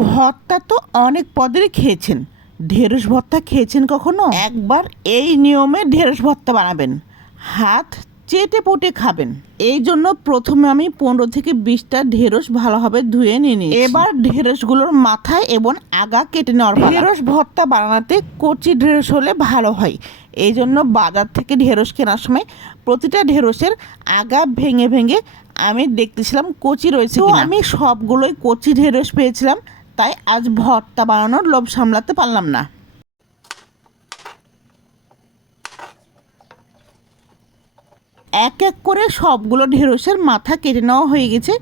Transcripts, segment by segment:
ভর্তা তো অনেক পদেরই খেয়েছেন। ঢেঁড়স ভর্তা খেয়েছেন কখনো? একবার এই নিয়মে ঢেঁড়স ভর্তা বানাবেন, হাত চেটে পুটে খাবেন। এই জন্য প্রথমে আমি 15 থেকে 20টা ঢেঁড়স ভালোভাবে ধুয়ে নিই। এবার ঢেঁড়সগুলোর মাথায় এবং আগা কেটে নেওয়ার পালা। ঢেঁড়স ভর্তা বানাতে কচি ঢেঁড়স হলে ভালো হয়। এই জন্য বাজার থেকে ঢেঁড়স কেনার সময় প্রতিটা ঢেঁড়সের আগা ভেঙে ভেঙে আমি দেখতেছিলাম কচি রয়েছে কিনা। আমি সবগুলোই কচি ঢেঁড়স পেয়েছিলাম, তাই আজ ভর্তা বানানোর লোভ সামলাতে পারলাম না। এক এক করে সবগুলো ঢেঁড়সের মাথা কেটে নেওয়া হয়ে গেছে।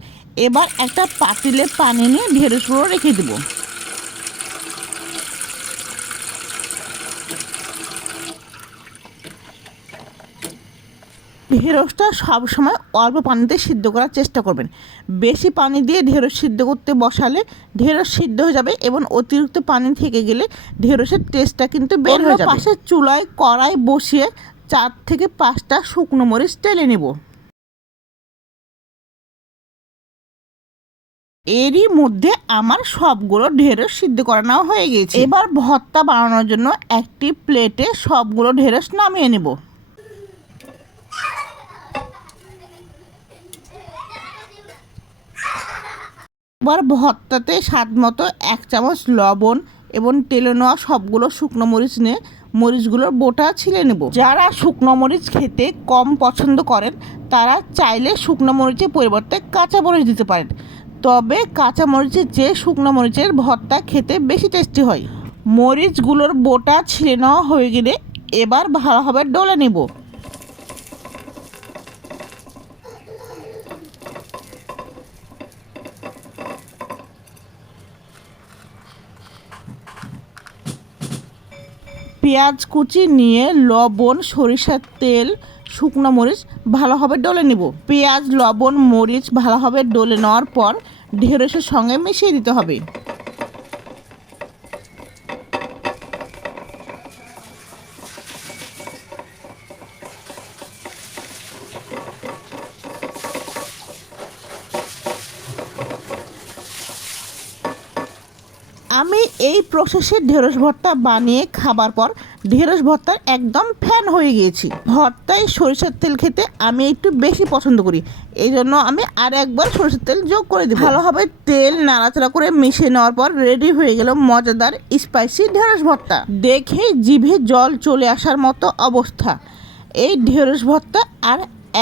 এবার একটা পাতিলে পানি নিয়ে ঢেঁড়সগুলো রেখে দেবো। ঢেঁড়সটা সবসময় অল্প পানিতে সিদ্ধ করার চেষ্টা করবেন। বেশি পানি দিয়ে ঢেঁড়স সিদ্ধ করতে বসালে ঢেঁড়স সিদ্ধ হয়ে যাবে এবং অতিরিক্ত পানি থেকে গেলে ঢেঁড়সের টেস্টটা কিন্তু বের হয়ে যাবে। পাশে চুলায় কড়াই বসিয়ে 4 থেকে 5টা শুকনো মরিচ টেলে নেব। এরই মধ্যে আমার সবগুলো ঢেঁড়স সিদ্ধ করে নেওয়া হয়ে গেছে। এবার ভর্তা বানানোর জন্য একটি প্লেটে সবগুলো ঢেঁড়স নামিয়ে নেব। এবার ভর্তাতে স্বাদ মতো 1 চামচ লবণ এবং তেলে নেওয়া সবগুলো শুকনো মরিচ নিয়ে মরিচগুলোর বোটা ছিলে নেব। যারা শুকনো মরিচ খেতে কম পছন্দ করেন তারা চাইলে শুকনো মরিচের পরিবর্তে কাঁচা মরিচ দিতে পারেন, তবে কাঁচা মরিচের চেয়ে শুকনো মরিচের ভর্তা খেতে বেশি টেস্টি হয়। মরিচগুলোর বোটা ছিলে নেওয়া হয়ে গেলে এবার ভালোভাবে ডলে নেব। পেঁয়াজ কুচি নিয়ে লবণ, সরিষার তেল, শুকনো মরিচ ভালোভাবে ডলে নেব। পেঁয়াজ, লবণ, মরিচ ভালোভাবে ডলে নেওয়ার পর ঢেঁড়সের সঙ্গে মিশিয়ে দিতে হবে। আমি এই প্রসেসে ঢেঁড়স ভর্তা বানিয়ে খাবার পর ঢেঁড়স ভর্তার একদম ফ্যান হয়ে গিয়েছি। ভর্তায় সরিষার তেল খেতে আমি একটু বেশি পছন্দ করি, এই জন্য আমি আর একবার সরিষার তেল যোগ করে দিই। ভালোভাবে তেল নাড়াচাড়া করে মিশিয়ে নেওয়ার পর রেডি হয়ে গেল মজাদার স্পাইসি ঢেঁড়স ভর্তা। দেখে জিভে জল চলে আসার মতো অবস্থা। এই ঢেঁড়স ভর্তা আর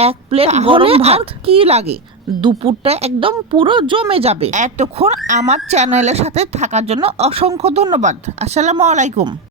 1 প্লেট গরম ভাত কি লাগে, দুপুরটা একদম পুরো জমে যাবে। এতক্ষণ আমার চ্যানেলের সাথে থাকার জন্য অসংখ্য ধন্যবাদ। আসসালামু আলাইকুম।